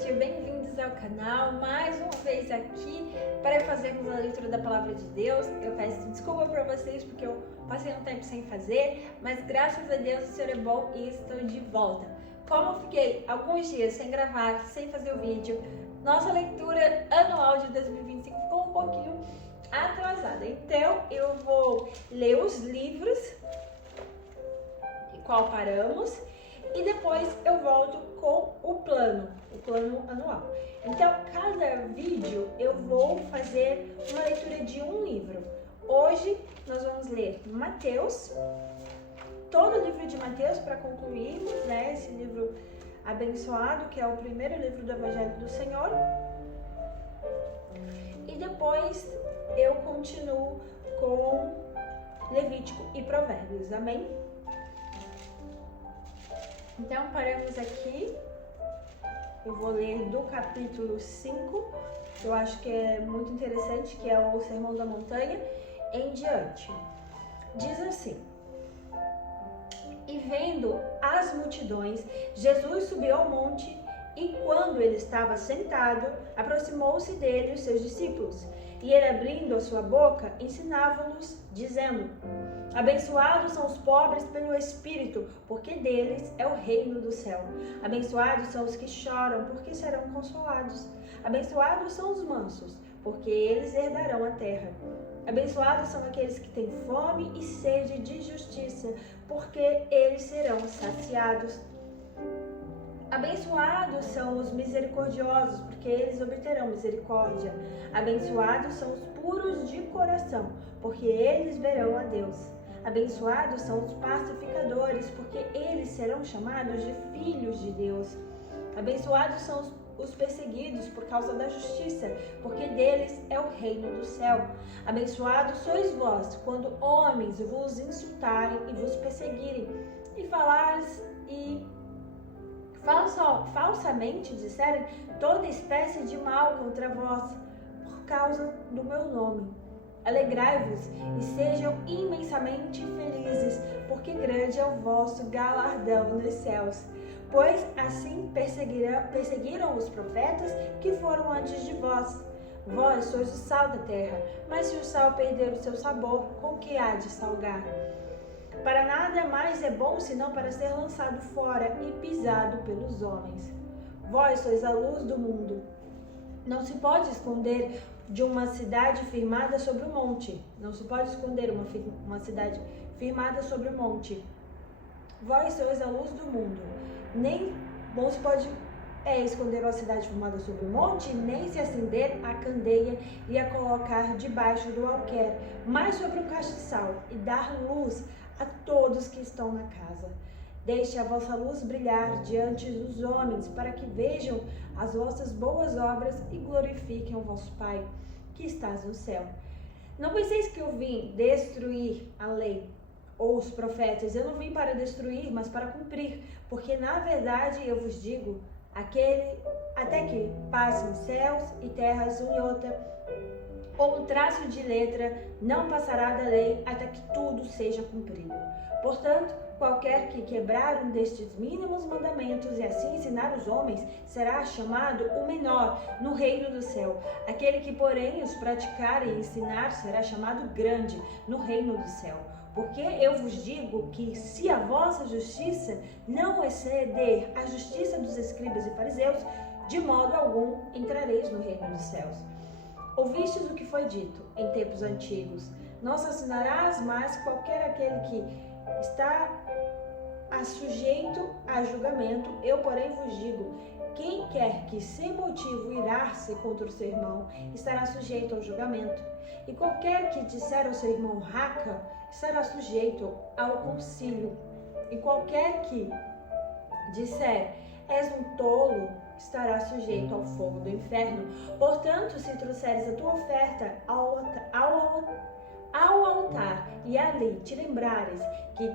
sejam bem-vindos ao canal, mais uma vez aqui para fazermos a leitura da Palavra de Deus. Eu peço desculpa para vocês porque eu passei um tempo sem fazer, mas graças a Deus o Senhor é bom e estou de volta. Como eu fiquei alguns dias sem gravar, sem fazer o vídeo, nossa leitura anual de 2025 ficou um pouquinho atrasada. Então eu vou ler os livros em qual paramos e depois eu volto com o plano anual. Então, cada vídeo eu vou fazer uma leitura de um livro. Hoje nós vamos ler Mateus, todo o livro de Mateus para concluirmos, né, esse livro abençoado, que é o primeiro livro do Evangelho do Senhor. E depois eu continuo com Levítico e Provérbios, amém? Então, paramos aqui. Eu vou ler do capítulo 5, que eu acho que é muito interessante, que é o Sermão da Montanha, em diante. Diz assim: E vendo as multidões, Jesus subiu ao monte, e quando ele estava sentado, aproximou-se dele os seus discípulos. E ele, abrindo a sua boca, ensinava-lhes, dizendo: Abençoados são os pobres pelo Espírito, porque deles é o reino do céu. Abençoados são os que choram, porque serão consolados. Abençoados são os mansos, porque eles herdarão a terra. Abençoados são aqueles que têm fome e sede de justiça, porque eles serão saciados. Abençoados são os misericordiosos, porque eles obterão misericórdia. Abençoados são os puros de coração, porque eles verão a Deus. Abençoados são os pacificadores, porque eles serão chamados de filhos de Deus. Abençoados são os perseguidos por causa da justiça, porque deles é o reino do céu. Abençoados sois vós, quando homens vos insultarem e vos perseguirem, e falares e falsamente disserem toda espécie de mal contra vós, por causa do meu nome. Alegrai-vos e sejam imensamente felizes, porque grande é o vosso galardão nos céus. Pois assim perseguiram os profetas que foram antes de vós. Vós sois o sal da terra, mas se o sal perder o seu sabor, com que há de salgar? Para nada mais é bom senão para ser lançado fora e pisado pelos homens. Vós sois a luz do mundo. Não se pode esconder de uma cidade firmada sobre o monte. Não se pode esconder uma cidade firmada sobre o monte. Vós sois a luz do mundo. Nem não se pode esconder uma cidade firmada sobre o monte, nem se acender a candeia e a colocar debaixo do alqueire, mas sobre um castiçal, e dar luz a todos que estão na casa. Deixe a vossa luz brilhar diante dos homens, para que vejam as vossas boas obras e glorifiquem o vosso Pai, que estás no céu. Não penseis que eu vim destruir a lei ou os profetas. Eu não vim para destruir, mas para cumprir, porque na verdade eu vos digo, até que passem céus e terras um e outra, ou um traço de letra não passará da lei até que tudo seja cumprido. Portanto, qualquer que quebrar um destes mínimos mandamentos e assim ensinar os homens, será chamado o menor no reino do céu. Aquele que, porém, os praticar e ensinar, será chamado grande no reino do céu. Porque eu vos digo que, se a vossa justiça não exceder a justiça dos escribas e fariseus, de modo algum entrareis no reino dos céus. Ouvistes o que foi dito em tempos antigos: não assassinarás, mas qualquer aquele que está sujeito a julgamento. Eu, porém, vos digo: quem quer que sem motivo irar-se contra o seu irmão, estará sujeito ao julgamento. E qualquer que disser ao seu irmão raca, estará sujeito ao concílio. E qualquer que disser és um tolo, estará sujeito ao fogo do inferno. Portanto, se trouxeres a tua oferta ao altar e ali te lembrares que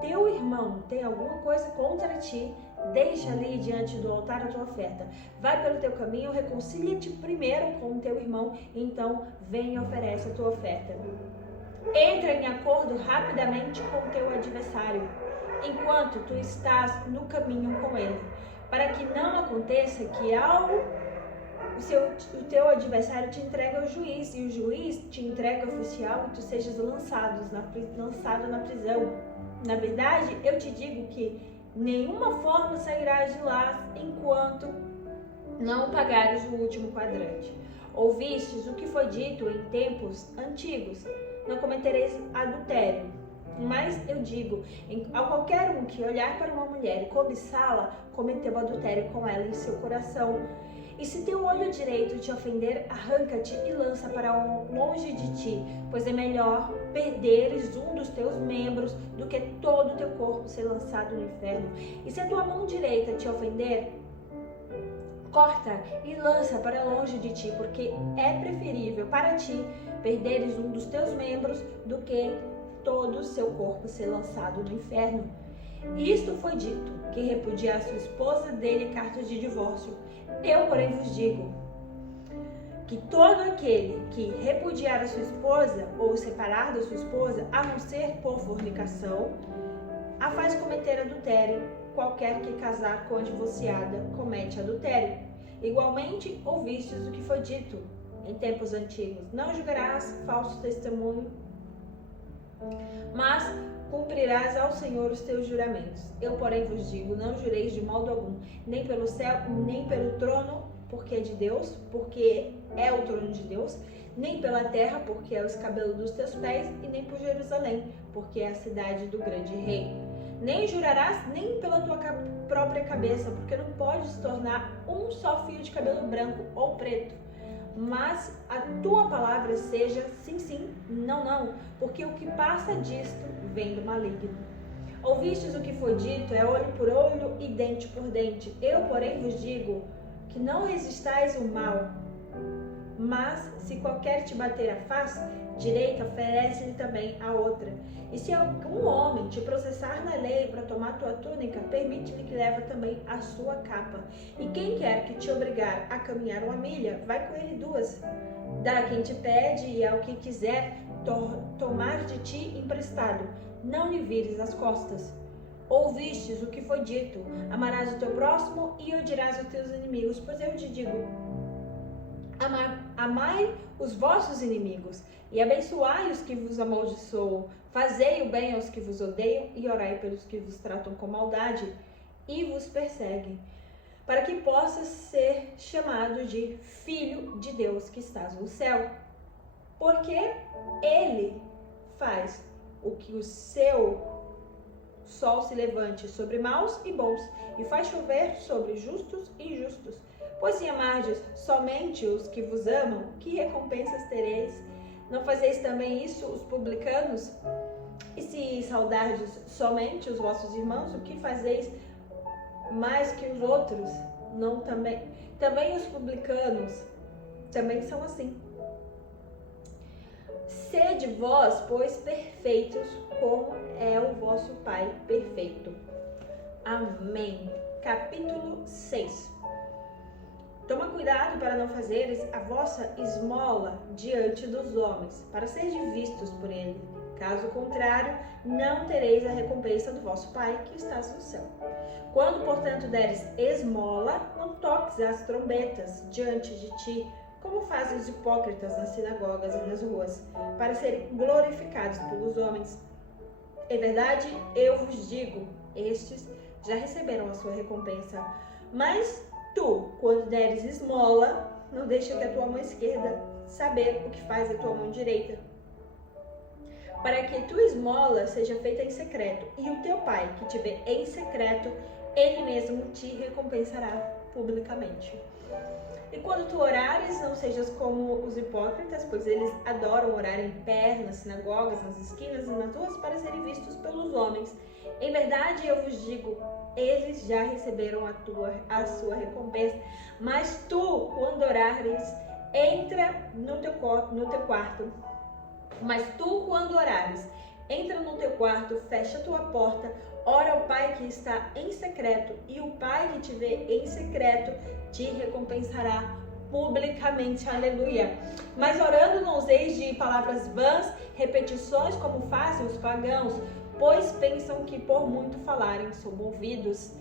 teu irmão tem alguma coisa contra ti, deixa ali diante do altar a tua oferta. Vai pelo teu caminho, reconcilia-te primeiro com o teu irmão, e então vem e oferece a tua oferta. Entra em acordo rapidamente com o teu adversário, enquanto tu estás no caminho com ele, para que não aconteça que o teu adversário te entregue ao juiz e o juiz te entregue ao oficial e tu sejas lançado na prisão. Na verdade, eu te digo que nenhuma forma sairás de lá enquanto não pagares o último quadrante. Ouvistes o que foi dito em tempos antigos: não cometereis adultério. Mas eu digo, a qualquer um que olhar para uma mulher e cobiçá-la, cometeu adultério com ela em seu coração. E se teu olho direito te ofender, arranca-te e lança para longe de ti, pois é melhor perderes um dos teus membros do que todo o teu corpo ser lançado no inferno. E se a tua mão direita te ofender, corta e lança para longe de ti, porque é preferível para ti perderes um dos teus membros do que todo o seu corpo ser lançado no inferno. Isto foi dito, que repudiar sua esposa dê-lhe carta de divórcio. Eu, porém, vos digo que todo aquele que repudiar a sua esposa ou separar da sua esposa, a não ser por fornicação, a faz cometer adultério. Qualquer que casar com a divorciada comete adultério. Igualmente, ouvistes o que foi dito em tempos antigos: não julgarás falso testemunho, mas cumprirás ao Senhor os teus juramentos. Eu, porém, vos digo, não jureis de modo algum, nem pelo céu, nem pelo trono, porque é de Deus, porque é o trono de Deus, nem pela terra, porque é o escabelo dos teus pés, e nem por Jerusalém, porque é a cidade do grande rei. Nem jurarás nem pela tua própria cabeça, porque não podes tornar um só fio de cabelo branco ou preto. Mas a tua palavra seja sim, sim, não, não, porque o que passa disto vem do maligno. Ouvistes o que foi dito, é olho por olho e dente por dente. Eu, porém, vos digo que não resistais o mal, mas se qualquer te bater a face direita, oferece-lhe também a outra. E se algum homem te processar na lei para tomar tua túnica, permite-lhe que leve também a sua capa. E quem quer que te obrigar a caminhar uma milha, vai com ele duas. Dá a quem te pede e ao que quiser tomar de ti emprestado. Não lhe vires as costas. Ouvistes o que foi dito: amarás o teu próximo e odiarás os teus inimigos. Pois eu te digo, amai os vossos inimigos e abençoai os que vos amaldiçoam. Fazei o bem aos que vos odeiam e orai pelos que vos tratam com maldade e vos perseguem, para que possas ser chamado de filho de Deus que estás no céu. Porque ele faz o que o seu sol se levante sobre maus e bons e faz chover sobre justos e injustos. Pois se amardes somente os que vos amam, que recompensas tereis? Não fazeis também isso os publicanos? E se saudardes somente os vossos irmãos, o que fazeis mais que os outros? Não também os publicanos também são assim. Sede vós, pois, perfeitos, como é o vosso Pai perfeito. Amém. Capítulo 6. Toma cuidado para não fazeres a vossa esmola diante dos homens, para serdes vistos por ele. Caso contrário, não tereis a recompensa do vosso Pai que estás no céu. Quando, portanto, deres esmola, não toques as trombetas diante de ti, como fazem os hipócritas nas sinagogas e nas ruas, para serem glorificados pelos homens. Em verdade, eu vos digo, estes já receberam a sua recompensa. Mas tu, quando deres esmola, não deixa que a tua mão esquerda saber o que faz a tua mão direita, para que tua esmola seja feita em secreto, e o teu Pai, que te vê em secreto, ele mesmo te recompensará publicamente. E quando tu orares, não sejas como os hipócritas, pois eles adoram orar em pé, nas sinagogas, nas esquinas e nas ruas, para serem vistos pelos homens. Em verdade, eu vos digo, eles já receberam a sua recompensa. Mas tu, quando orares, entra no teu quarto. Mas tu, quando orares, entra no teu quarto, fecha a tua porta, ora ao Pai que está em secreto, e o Pai que te vê em secreto te recompensará publicamente. Aleluia. Mas orando não useis de palavras vãs, repetições como fazem os pagãos, pois pensam que por muito falarem são ouvidos.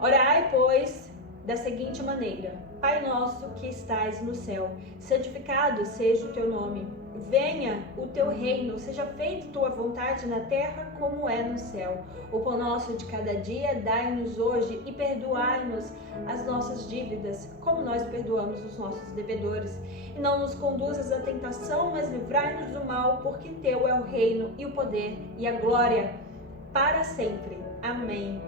Orai, pois, da seguinte maneira: Pai nosso que estais no céu, santificado seja o teu nome. Venha o teu reino, seja feita tua vontade na terra como é no céu. O pão nosso de cada dia dai-nos hoje e perdoai-nos as nossas dívidas, como nós perdoamos os nossos devedores. E não nos conduzas à tentação, mas livrai-nos do mal, porque teu é o reino e o poder e a glória para sempre. Amém.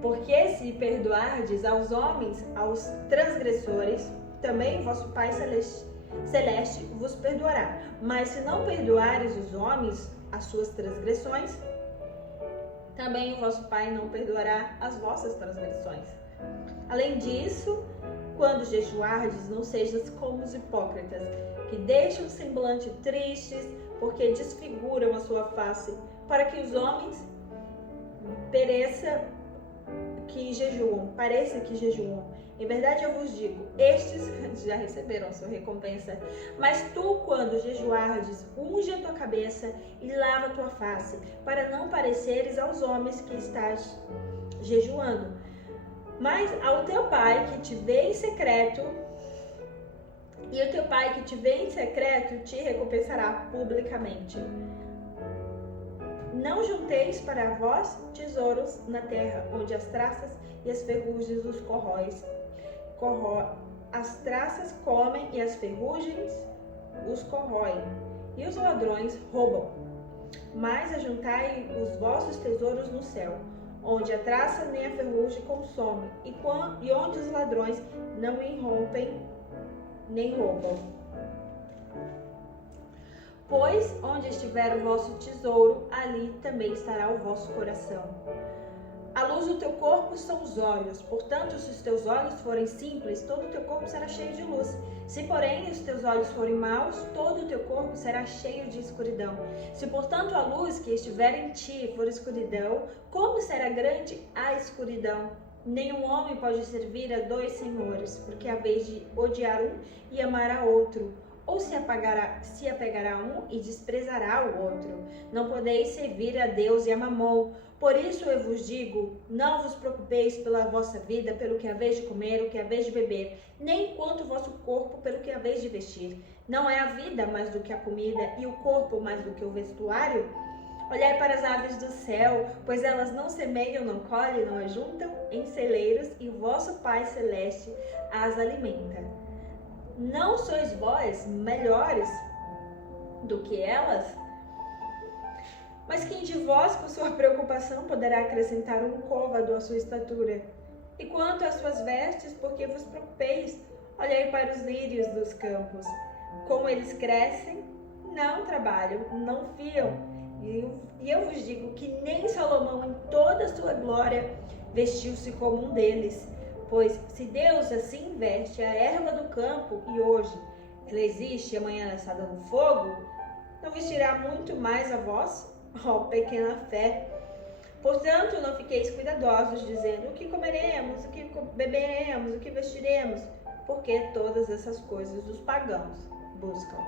Porque se perdoardes aos homens, aos transgressores, também vosso Pai Celeste vos perdoará. Mas se não perdoares os homens as suas transgressões, também o vosso Pai não perdoará as vossas transgressões. Além disso, quando jejuardes, não sejas como os hipócritas, que deixam o semblante tristes, porque desfiguram a sua face, para que os homens pareça que jejuam. Em verdade eu vos digo, estes já receberam a sua recompensa. Mas tu, quando jejuardes, unge a tua cabeça e lava a tua face, para não pareceres aos homens que estás jejuando, mas ao teu Pai que te vê em secreto, e o teu Pai que te vê em secreto te recompensará publicamente. Não junteis para vós tesouros na terra, onde as traças e as ferrugens os as traças comem e as ferrugens os corroem, e os ladrões roubam. Mas ajuntai os vossos tesouros no céu, onde a traça nem a ferrugem consomem, e onde os ladrões não irrompem nem roubam. Pois onde estiver o vosso tesouro, ali também estará o vosso coração. A luz do teu corpo são os olhos. Portanto, se os teus olhos forem simples, todo o teu corpo será cheio de luz. Se, porém, os teus olhos forem maus, todo o teu corpo será cheio de escuridão. Se, portanto, a luz que estiver em ti for escuridão, como será grande a escuridão? Nenhum homem pode servir a dois senhores, porque há vez de odiar um e amar a outro, ou se apegará a um e desprezará o outro. Não podeis servir a Deus e a Mamon. Por isso eu vos digo, não vos preocupeis pela vossa vida, pelo que haveis de comer, o que haveis de beber, nem quanto o vosso corpo, pelo que haveis de vestir. Não é a vida mais do que a comida, e o corpo mais do que o vestuário? Olhai para as aves do céu, pois elas não semeiam, não colhem, não ajuntam em celeiros, e o vosso Pai Celeste as alimenta. Não sois vós melhores do que elas? Mas quem de vós, com sua preocupação, poderá acrescentar um côvado à sua estatura? E quanto às suas vestes, por que vos preocupeis? Olhai para os lírios dos campos, como eles crescem, não trabalham, não fiam. E eu vos digo que nem Salomão, em toda a sua glória, vestiu-se como um deles. Pois se Deus assim veste a erva do campo, e hoje ela existe e amanhã lançada no fogo, não vestirá muito mais a vós, ó pequena fé. Portanto, não fiqueis cuidadosos, dizendo o que comeremos, o que beberemos, o que vestiremos, porque todas essas coisas os pagãos buscam.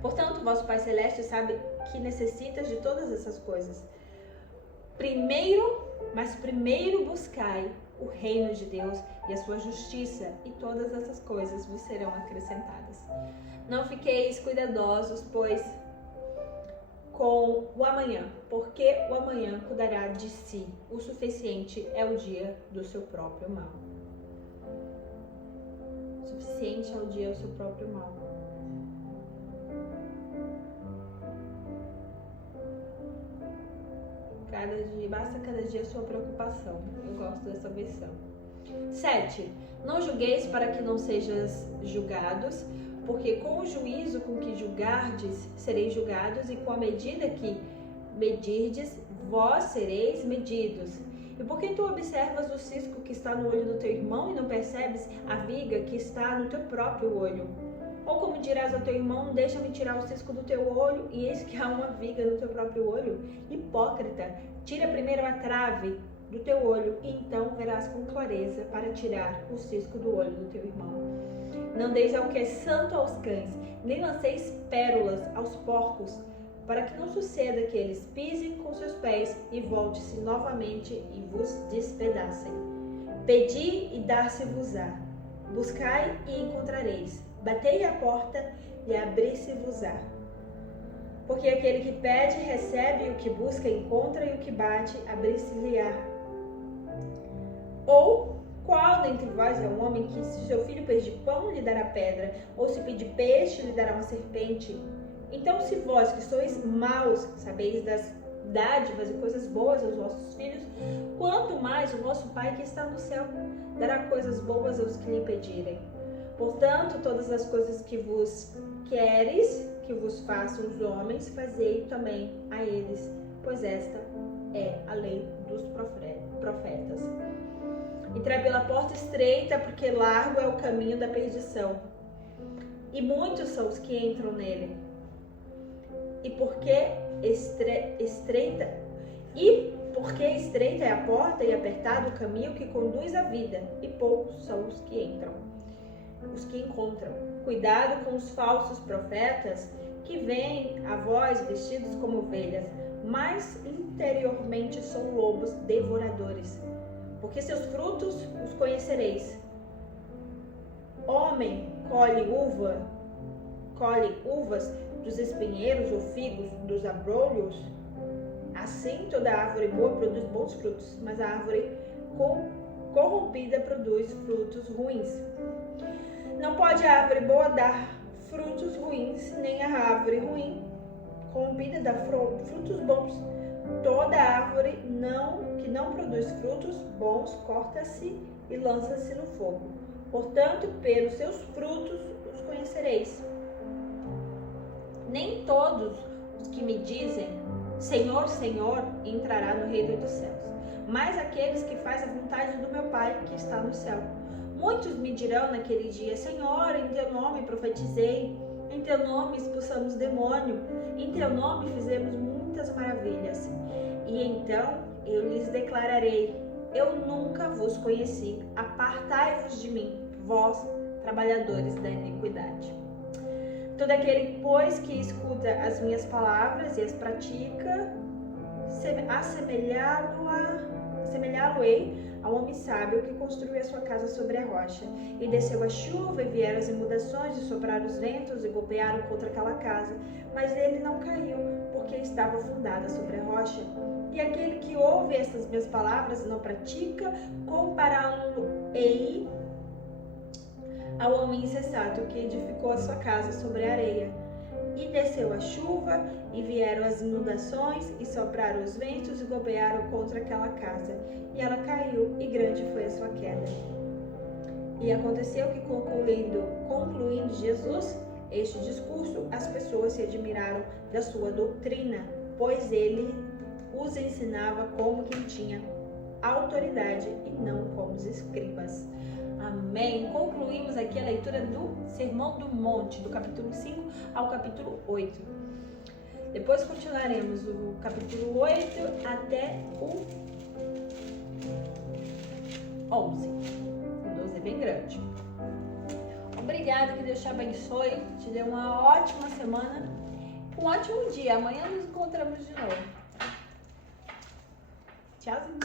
Portanto, vosso Pai Celeste sabe que necessitas de todas essas coisas. Primeiro buscai o reino de Deus e a sua justiça, e todas essas coisas vos serão acrescentadas. Não fiqueis cuidadosos, pois, com o amanhã, porque o amanhã cuidará de si. O suficiente é o dia do seu próprio mal. Suficiente é o dia do seu próprio mal. Basta cada dia a sua preocupação. Eu gosto dessa versão. 7. Não julgueis para que não sejas julgados, porque com o juízo com que julgardes, sereis julgados, e com a medida que medirdes, vós sereis medidos. E por que tu observas o cisco que está no olho do teu irmão e não percebes a viga que está no teu próprio olho? Ou como dirás ao teu irmão, deixa-me tirar o cisco do teu olho, e eis que há uma viga no teu próprio olho? Hipócrita, tira primeiro a trave do teu olho, e então verás com clareza para tirar o cisco do olho do teu irmão. Não deis ao que é santo aos cães, nem lanceis pérolas aos porcos, para que não suceda que eles pisem com seus pés e volte-se novamente e vos despedacem. Pedi e dar-se-vos-á. Buscai e encontrareis. Batei a porta e abri-se-vos-á. Porque aquele que pede, recebe, e o que busca, encontra, e o que bate, abrir-se-lhe-á. Ou, qual dentre vós é um homem que, se seu filho pedir pão, lhe dará pedra? Ou se pedir peixe, lhe dará uma serpente? Então, se vós, que sois maus, sabeis das dádivas e coisas boas aos vossos filhos, quanto mais o vosso Pai que está no céu dará coisas boas aos que lhe pedirem. Portanto, todas as coisas que vos queres que vos façam os homens, fazei também a eles, pois esta é a lei dos profetas. Entrai pela porta estreita, porque largo é o caminho da perdição, e muitos são os que entram nele. E porque estreita é a porta e apertado o caminho que conduz à vida, e poucos são os que encontram. Cuidado com os falsos profetas que vêm a vós vestidos como ovelhas, mas interiormente são lobos devoradores. Porque seus frutos os conhecereis. Homem colhe uvas dos espinheiros ou figos dos abrolhos? Assim toda árvore boa produz bons frutos, mas a árvore corrompida produz frutos ruins. Não pode a árvore boa dar frutos ruins, nem a árvore ruim corrompida dar frutos bons. Toda árvore que não produz frutos bons corta-se e lança-se no fogo. Portanto, pelos seus frutos os conhecereis. Nem todos os que me dizem Senhor, Senhor, entrará no reino dos céus, mas aqueles que fazem a vontade do meu Pai que está no céu. Muitos me dirão naquele dia, Senhor, em teu nome profetizei, em teu nome expulsamos demônio, em teu nome fizemos muitas maravilhas. E então eu lhes declararei, eu nunca vos conheci, apartai-vos de mim, vós, trabalhadores da iniquidade. Todo aquele, pois, que escuta as minhas palavras e as pratica, assemelhá-lo-ei ao homem sábio que construiu a sua casa sobre a rocha. E desceu a chuva, e vieram as inundações, e sopraram os ventos, e golpearam contra aquela casa. Mas ele não caiu, porque estava fundada sobre a rocha. E aquele que ouve estas minhas palavras e não pratica, compará-lo-ei ao homem insensato que edificou a sua casa sobre a areia. E desceu a chuva, e vieram as inundações, e sopraram os ventos, e golpearam contra aquela casa. E ela caiu, e grande foi a sua queda. E aconteceu que, concluindo Jesus este discurso, as pessoas se admiraram da sua doutrina, pois ele os ensinava como quem tinha autoridade e não como os escribas. Amém. Concluímos aqui a leitura do Sermão do Monte, do capítulo 5 ao capítulo 8. Depois continuaremos do capítulo 8 até o 11. O 12 é bem grande. Obrigada, que Deus te abençoe, te dê uma ótima semana, um ótimo dia. Amanhã nos encontramos de novo. Tchauzinho.